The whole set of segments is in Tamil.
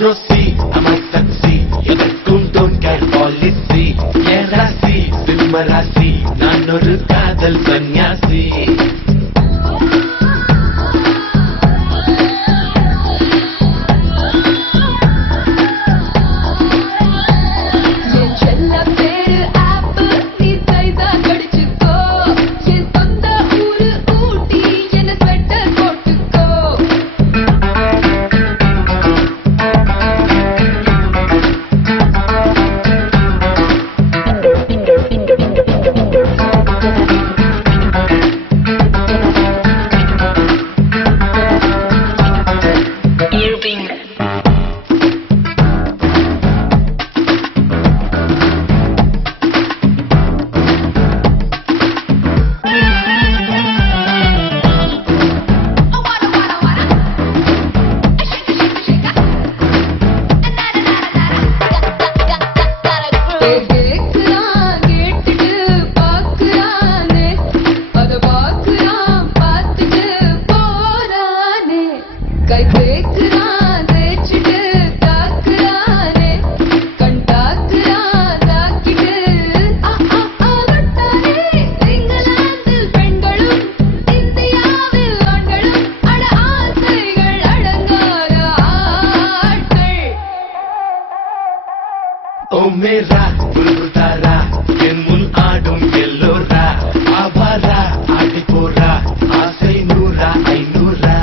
Rosie, I might succeed. எதற்கும் don't care policy. என் ராசி சிம்ம ராசி, நான் ஒரு காதல் சன்னியாசி. ஓ மேரா புல்புல் தாரா, என் முன் ஆடும் எல்லோரா, ஆவாரா ஆடி போரா, ஆசை நூறா ஐநூறா.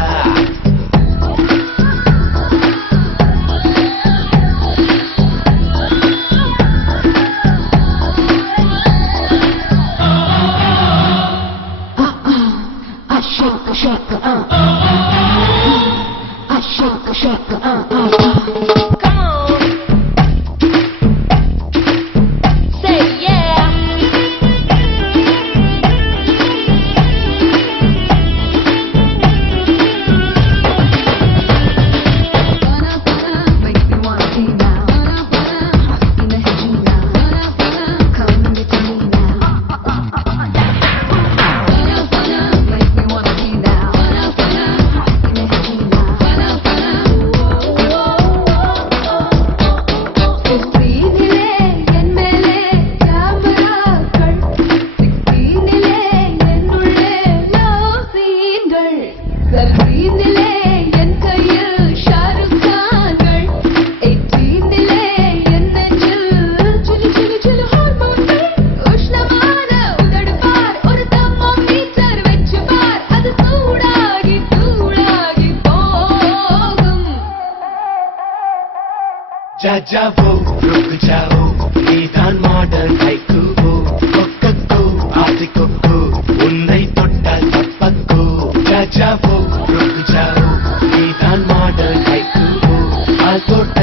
Shake, shake, shake, shake, come on. Say yeah. Make me wanna see now. In the head you now. Come and get to me now. Make me wanna see now. In the head you now. जा जाओ रुक जाओ, நீதான் மாடர்ன் ஹைக்கூ. கொக்கோ ஆசிக்கோ, உன்னை தொட்டால் தப்பக்கோ. जा जाओ रुक जाओ, நீதான் மாடர்ன் ஹைக்கூ. ஆல் போட்ட